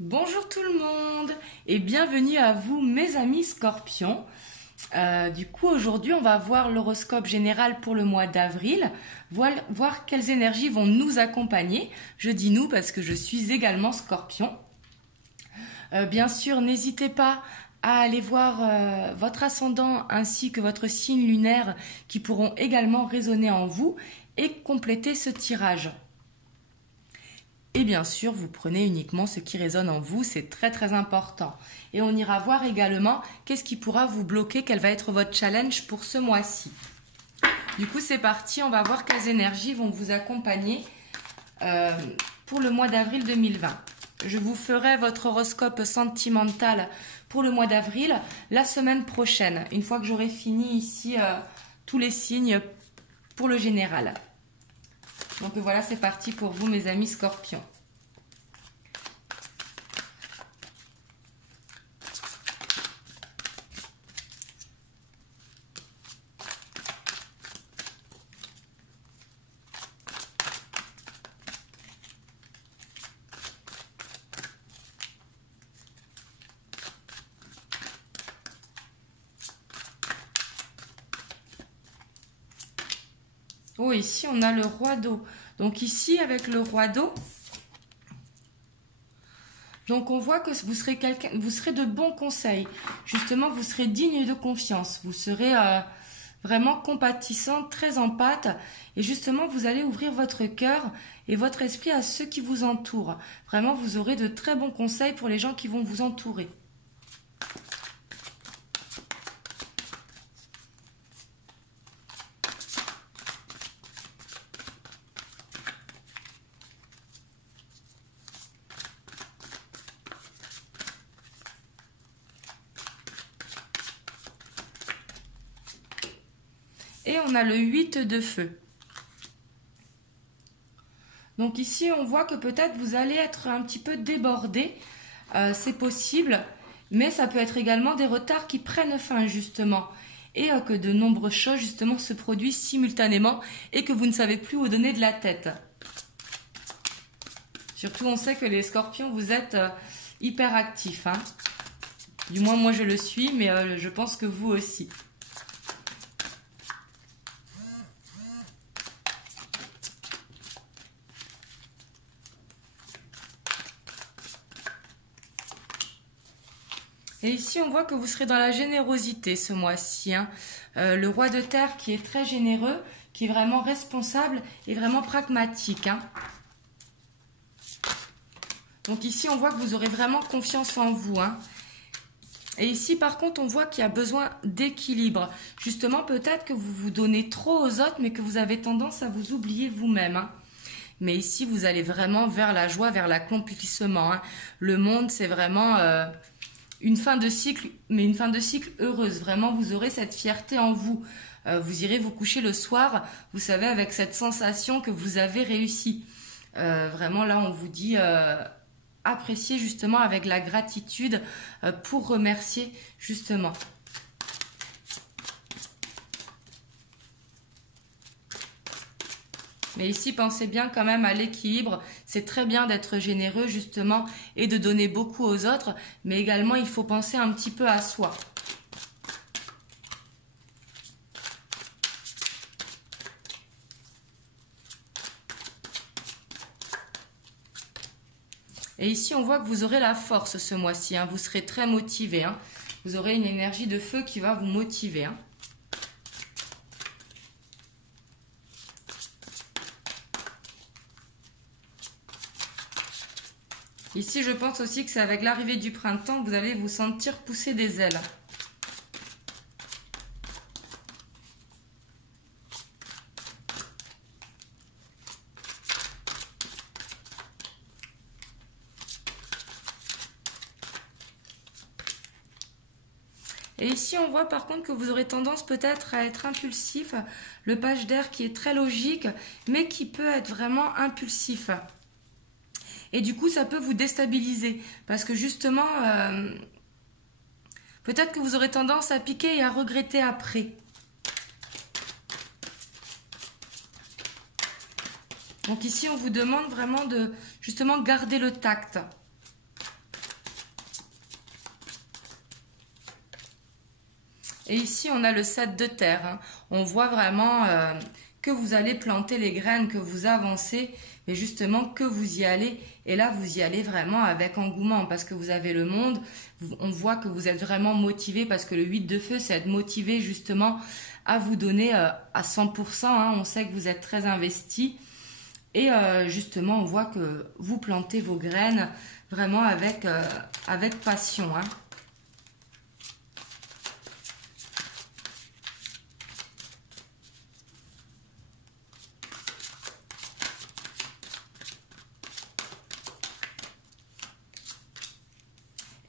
Bonjour tout le monde et bienvenue à vous mes amis scorpions. Du coup aujourd'hui on va voir l'horoscope général pour le mois d'avril, voir quelles énergies vont nous accompagner. Je dis nous parce que je suis également scorpion. Bien sûr n'hésitez pas à aller voir votre ascendant ainsi que votre signe lunaire qui pourront également résonner en vous et compléter ce tirage. Et bien sûr, vous prenez uniquement ce qui résonne en vous, c'est très très important. Et on ira voir également qu'est-ce qui pourra vous bloquer, quel va être votre challenge pour ce mois-ci. Du coup, c'est parti, on va voir quelles énergies vont vous accompagner pour le mois d'avril 2020. Je vous ferai votre horoscope sentimental pour le mois d'avril la semaine prochaine, une fois que j'aurai fini ici tous les signes pour le général. Donc voilà, c'est parti pour vous mes amis scorpions. Oh, ici, on a le roi d'eau. Donc ici, avec le roi d'eau, donc on voit que vous serez de bons conseils. Justement, vous serez digne de confiance. Vous serez vraiment compatissant, très empathe. Et justement, vous allez ouvrir votre cœur et votre esprit à ceux qui vous entourent. Vraiment, vous aurez de très bons conseils pour les gens qui vont vous entourer. Et on a le 8 de feu. Donc ici, on voit que peut-être vous allez être un petit peu débordé. C'est possible, mais ça peut être également des retards qui prennent fin, justement. Et que de nombreuses choses, justement, se produisent simultanément et que vous ne savez plus où donner de la tête. Surtout, on sait que les scorpions, vous êtes hyper actifs. Hein. Du moins, moi, je le suis, mais je pense que vous aussi. Et ici, on voit que vous serez dans la générosité ce mois-ci. Hein. Le roi de terre qui est très généreux, qui est vraiment responsable et vraiment pragmatique. Hein. Donc ici, on voit que vous aurez vraiment confiance en vous. Hein. Et ici, par contre, on voit qu'il y a besoin d'équilibre. Justement, peut-être que vous vous donnez trop aux autres, mais que vous avez tendance à vous oublier vous-même. Hein. Mais ici, vous allez vraiment vers la joie, vers l'accomplissement. Hein. Le monde, c'est vraiment... une fin de cycle, mais une fin de cycle heureuse. Vraiment, vous aurez cette fierté en vous. Vous irez vous coucher le soir, vous savez, avec cette sensation que vous avez réussi. Vraiment, là, on vous dit apprécier justement avec la gratitude pour remercier justement. Mais ici, pensez bien quand même à l'équilibre. C'est très bien d'être généreux, justement, et de donner beaucoup aux autres. Mais également, il faut penser un petit peu à soi. Et ici, on voit que vous aurez la force ce mois-ci. Hein. Vous serez très motivé. Hein. Vous aurez une énergie de feu qui va vous motiver. Hein. Ici, je pense aussi que c'est avec l'arrivée du printemps que vous allez vous sentir pousser des ailes. Et ici, on voit par contre que vous aurez tendance peut-être à être impulsif. Le page d'air qui est très logique, mais qui peut être vraiment impulsif. Et du coup, ça peut vous déstabiliser. Parce que justement, peut-être que vous aurez tendance à piquer et à regretter après. Donc ici, on vous demande vraiment de justement garder le tact. Et ici, on a le 7 de terre. Hein. On voit vraiment que vous allez planter les graines, que vous avancez, mais justement que vous y allez. Et là, vous y allez vraiment avec engouement parce que vous avez le monde. On voit que vous êtes vraiment motivé parce que le 8 de feu, c'est être motivé justement à vous donner à 100%. Hein. On sait que vous êtes très investi. Et justement, on voit que vous plantez vos graines vraiment avec passion. Hein.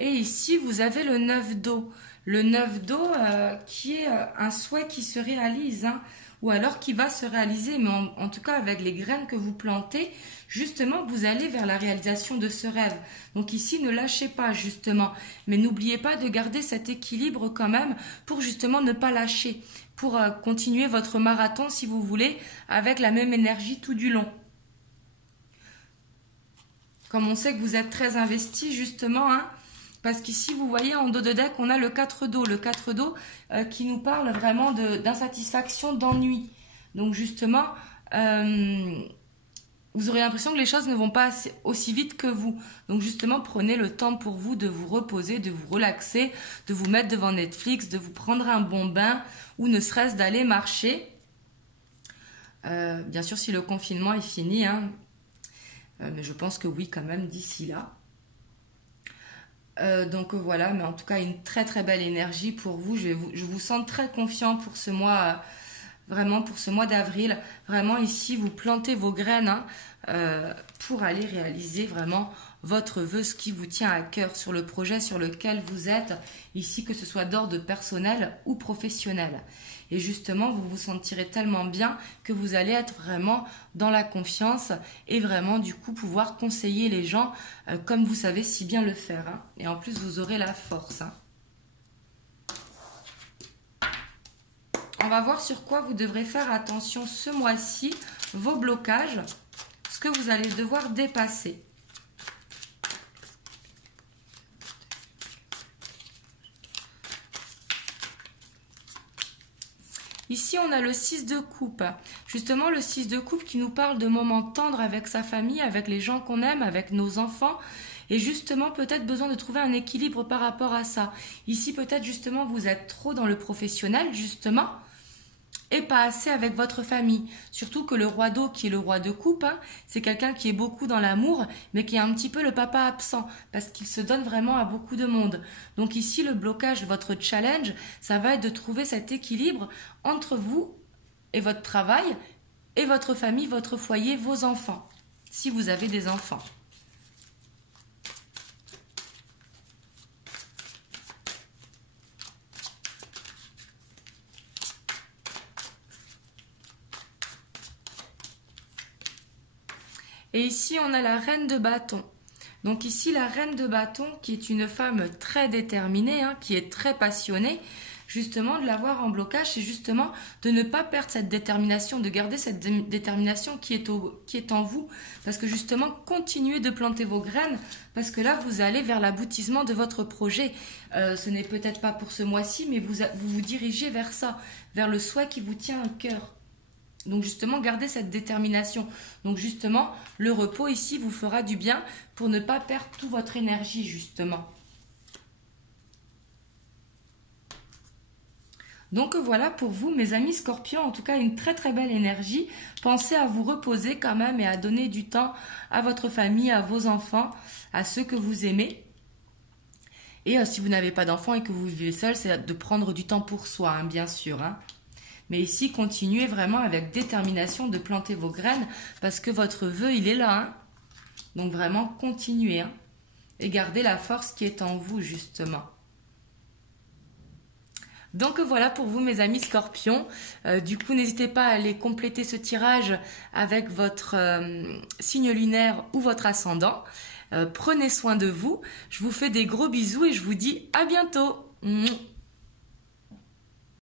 Et ici, vous avez le 9 d'eau. Le 9 d'eau qui est un souhait qui se réalise, hein, ou alors qui va se réaliser, mais en tout cas avec les graines que vous plantez, justement, vous allez vers la réalisation de ce rêve. Donc ici, ne lâchez pas, justement. Mais n'oubliez pas de garder cet équilibre quand même pour justement ne pas lâcher, pour continuer votre marathon, si vous voulez, avec la même énergie tout du long. Comme on sait que vous êtes très investi, justement, hein, parce qu'ici, vous voyez, en dos de deck, on a le 4 d'eau. Le 4 d'eau qui nous parle vraiment d'insatisfaction, d'ennui. Donc, justement, vous aurez l'impression que les choses ne vont pas aussi vite que vous. Donc, justement, prenez le temps pour vous de vous reposer, de vous relaxer, de vous mettre devant Netflix, de vous prendre un bon bain ou ne serait-ce d'aller marcher. Bien sûr, si le confinement est fini, hein, mais je pense que oui, quand même, d'ici là. Donc voilà, mais en tout cas une très très belle énergie pour vous. Je vous sens très confiant pour ce mois, vraiment pour ce mois d'avril. Vraiment ici vous plantez vos graines hein, pour aller réaliser vraiment votre vœu, ce qui vous tient à cœur sur le projet sur lequel vous êtes ici, que ce soit d'ordre personnel ou professionnel. Et justement, vous vous sentirez tellement bien que vous allez être vraiment dans la confiance et vraiment du coup pouvoir conseiller les gens comme vous savez si bien le faire. Hein. Et en plus, vous aurez la force. Hein. On va voir sur quoi vous devrez faire attention ce mois-ci, vos blocages, ce que vous allez devoir dépasser. Ici, on a le 6 de coupe. Justement, le 6 de coupe qui nous parle de moments tendres avec sa famille, avec les gens qu'on aime, avec nos enfants. Et justement, peut-être besoin de trouver un équilibre par rapport à ça. Ici, peut-être justement, vous êtes trop dans le professionnel, justement, et pas assez avec votre famille. Surtout que le roi d'eau, qui est le roi de coupe, hein, c'est quelqu'un qui est beaucoup dans l'amour, mais qui est un petit peu le papa absent, parce qu'il se donne vraiment à beaucoup de monde. Donc ici, le blocage de votre challenge, ça va être de trouver cet équilibre entre vous et votre travail, et votre famille, votre foyer, vos enfants, si vous avez des enfants. Et ici, on a la reine de bâton. Donc ici, la reine de bâton, qui est une femme très déterminée, hein, qui est très passionnée, justement, de l'avoir en blocage, c'est justement de ne pas perdre cette détermination, de garder cette détermination qui est en vous. Parce que justement, continuez de planter vos graines, parce que là, vous allez vers l'aboutissement de votre projet. Ce n'est peut-être pas pour ce mois-ci, mais vous vous dirigez vers ça, vers le souhait qui vous tient à cœur. Donc justement, gardez cette détermination. Donc justement, le repos ici vous fera du bien pour ne pas perdre toute votre énergie justement. Donc voilà pour vous mes amis scorpions, en tout cas une très très belle énergie. Pensez à vous reposer quand même et à donner du temps à votre famille, à vos enfants, à ceux que vous aimez. Et si vous n'avez pas d'enfants et que vous vivez seul, c'est de prendre du temps pour soi, hein, bien sûr. Hein. Mais ici, continuez vraiment avec détermination de planter vos graines parce que votre vœu, il est là. Hein. Donc vraiment, continuez. Hein, et gardez la force qui est en vous, justement. Donc voilà pour vous, mes amis scorpions. Du coup, n'hésitez pas à aller compléter ce tirage avec votre signe lunaire ou votre ascendant. Prenez soin de vous. Je vous fais des gros bisous et je vous dis à bientôt.